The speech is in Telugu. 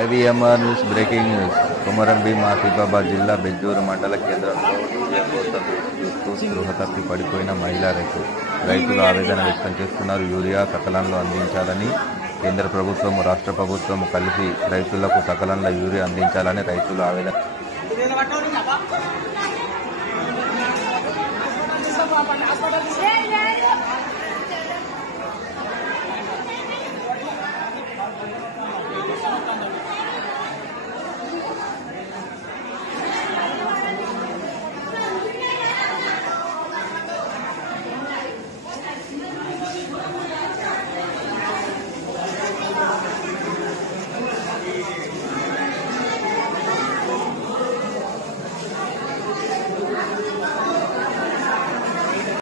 ఐవీఎంఆర్ news breaking news. Komaram Bheem Asifabad జిల్లా బెజ్జూరు మండల కేంద్రంలో యూరియా కోసం చూస్తూ స్పృహ తప్పి పడిపోయిన మహిళా రైతులు ఆవేదన వ్యక్తం చేస్తున్నారు. యూరియా సకాలంలో అందించాలని కేంద్ర ప్రభుత్వం రాష్ట్ర ప్రభుత్వం కలిసి రైతులకు సకాలంలో యూరియా అందించాలని రైతులు ఆవేదన.